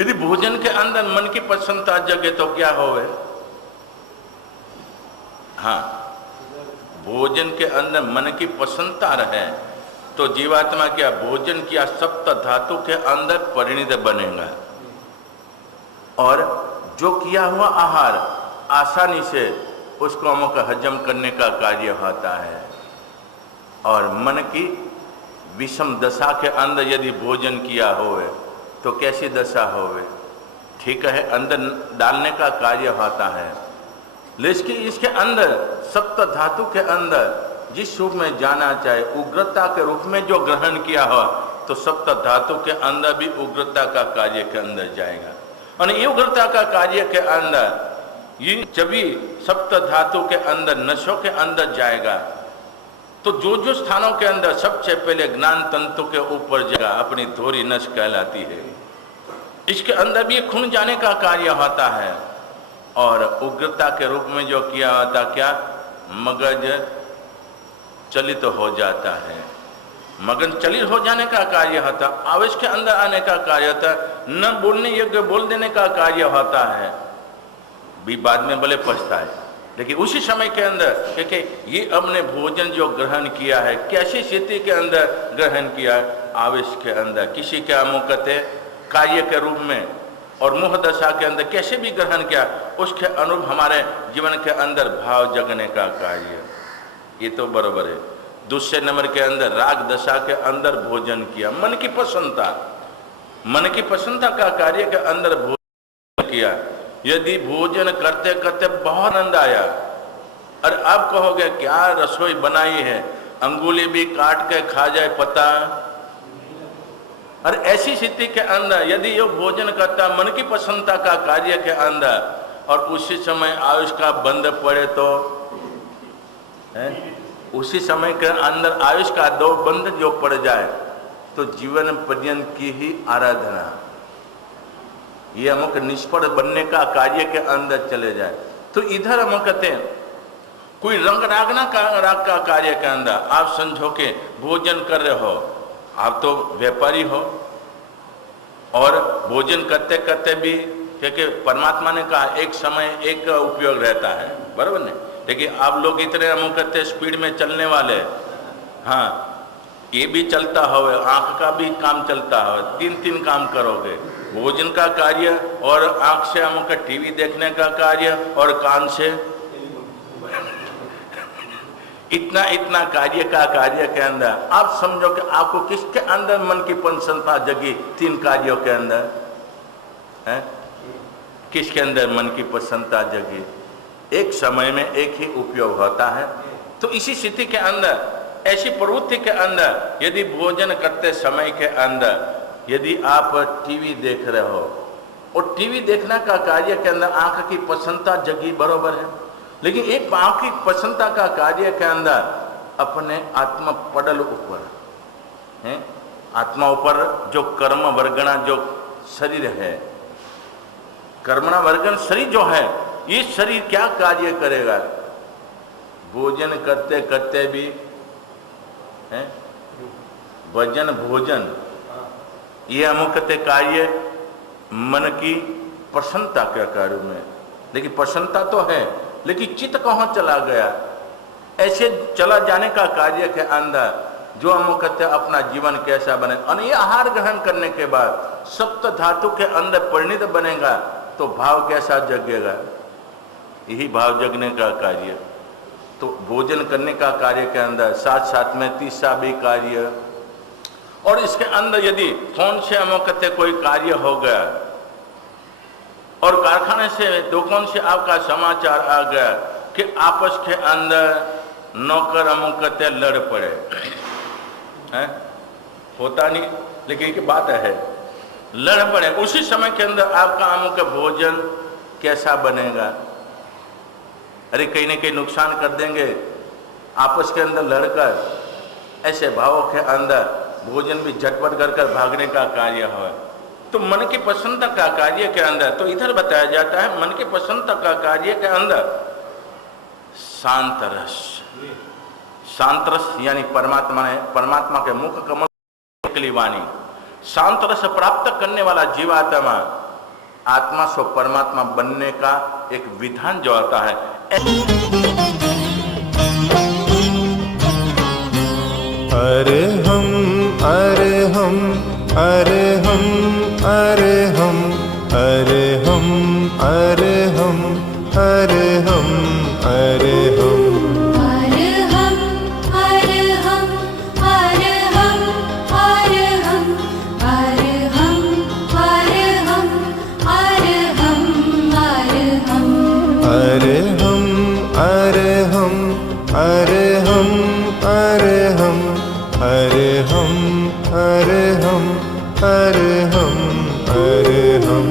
यदि भोजन के अंदर मन की प्रसन्नता जगे तो क्या होवे? हाँ, भोजन के अंदर मन की प्रसन्नता रहे तो जीवात्मा क्या भोजन किया सप्त धातु के अंदर परिणित बनेगा और जो किया हुआ आहार आसानी से उसको अमुक हजम करने का कार्य होता है। और मन की विषम दशा के अंदर यदि भोजन किया होवे तो कैसी दशा होवे? ठीक है, अंदर डालने का कार्य होता है, लेकिन इसके अंदर सप्त धातु के अंदर जिस रूप में जाना चाहे उग्रता के रूप में जो ग्रहण किया हो तो सप्त धातु के अंदर भी उग्रता का कार्य के अंदर जाएगा। और ये उग्रता का कार्य के अंदर ये जब भी सप्त धातु के अंदर नशों के अंदर जाएगा तो जो जो स्थानों के अंदर सबसे पहले ज्ञान तंतु के ऊपर जगह अपनी धोरी नश कहलाती है, इसके अंदर भी खून जाने का कार्य होता है। और उग्रता के रूप में जो किया होता क्या? मगज चलित हो जाता है, मगन चलित हो जाने का कार्य होता, आवेश के अंदर आने का कार्य होता, न बोलने योग्य बोल देने का कार्य होता है। भी बाद में भले पछताए, लेकिन उसी समय के अंदर क्योंकि ये हमने भोजन जो ग्रहण किया है कैसी स्थिति के अंदर ग्रहण किया है? आवेश के अंदर, किसी के अमुकते कार्य के रूप में और मोह दशा के अंदर कैसे भी ग्रहण किया, उसके अनुरूप हमारे जीवन के अंदर भाव जगने का कार्य, ये तो बराबर है। दूसरे नंबर के अंदर राग दशा के अंदर भोजन किया, मन की प्रसन्नता, मन की प्रसन्नता का कार्य के अंदर भोजन किया। यदि भोजन करते करते बहुत आनंद आया और अब कहोगे क्या रसोई बनाई है, अंगुली भी काट के खा जाए पता। और ऐसी स्थिति के अंदर यदि ये भोजन करता मन की प्रसन्नता का कार्य के अंदर और उसी समय आयुष का बंद पड़े तो है? उसी समय के अंदर आयुष का दो बंद जो पड़ जाए तो जीवन पर्यंत की ही आराधना ये अमुक निष्फल बनने का कार्य के अंदर चले जाए। तो इधर हम कहते हैं कोई रंग राग का कार्य के अंदर आप समझो के भोजन कर रहे हो, आप तो व्यापारी हो और भोजन करते करते भी क्योंकि परमात्मा ने कहा एक समय एक उपयोग रहता है, बराबर नहीं? लेकिन आप लोग इतने अमुक करते स्पीड में चलने वाले, हाँ ये भी चलता हो, आंख का भी काम चलता हो, तीन तीन काम करोगे, भोजन का कार्य और आंख से अमुक टीवी देखने का कार्य और कान से इतना इतना कार्य का कार्य के अंदर आप समझो कि आपको किसके अंदर मन की प्रसन्नता जगी? तीन कार्यों के अंदर है, किसके अंदर मन की प्रसन्नता जगी? एक समय में एक ही उपयोग होता है। तो इसी स्थिति के अंदर ऐसी प्रवृत्ति के अंदर यदि भोजन करते समय के अंदर यदि आप टीवी देख रहे हो और टीवी देखने का कार्य के अंदर आंख की प्रसन्नता जगी, बरोबर है, लेकिन एक आंख की प्रसन्नता का कार्य के अंदर अपने आत्मा पडल ऊपर है, आत्मा ऊपर जो कर्म वर्गणा जो शरीर है, कर्मणा वर्गण शरीर जो है, ये शरीर क्या कार्य करेगा? भोजन करते करते भी है, भजन भोजन ये अमुकते कार्य मन की प्रसन्नता के कार्य में, लेकिन प्रसन्नता तो है लेकिन चित्त कहाँ चला गया? ऐसे चला जाने का कार्य के अंदर जो हम कहते हैं अपना जीवन कैसा बने, और ये आहार ग्रहण करने के बाद सप्त धातु के अंदर परिणित बनेगा तो भाव कैसा जगेगा? यही भाव जगने का कार्य। तो भोजन करने का कार्य के अंदर साथ साथ में तीसरा भी कार्य, और इसके अंदर यदि फोन से हम कहते कोई कार्य हो गया और कारखाने से दुकान से आपका समाचार आ गया कि आपस के अंदर नौकर हम कहते लड़ पड़े हैं, होता नहीं लेकिन एक बात है, लड़ पड़े, उसी समय के अंदर आपका अमुक भोजन कैसा बनेगा? अरे कहीं न कहीं नुकसान कर देंगे, आपस के अंदर लड़कर ऐसे भावों के अंदर भोजन भी झटपट कर भागने का कार्य हो। तो मन की प्रसन्नता का कार्य के अंदर तो इधर बताया जाता है मन की प्रसन्नता का कार्य के अंदर शांत रस, शांत रस यानी परमात्मा के मुख कमल निकली वाणी, शांत रस प्राप्त करने वाला जीवात्मा आत्मा से परमात्मा बनने का एक विधान जो आता है। अरे हम अरे हम अरे हम अरे हम अरे हम अरे हम अरे हम अरे हम अरे हम अरे हम अरे हम अरे हम अरे हम अरे हम अरे हम अरे हम अरे हम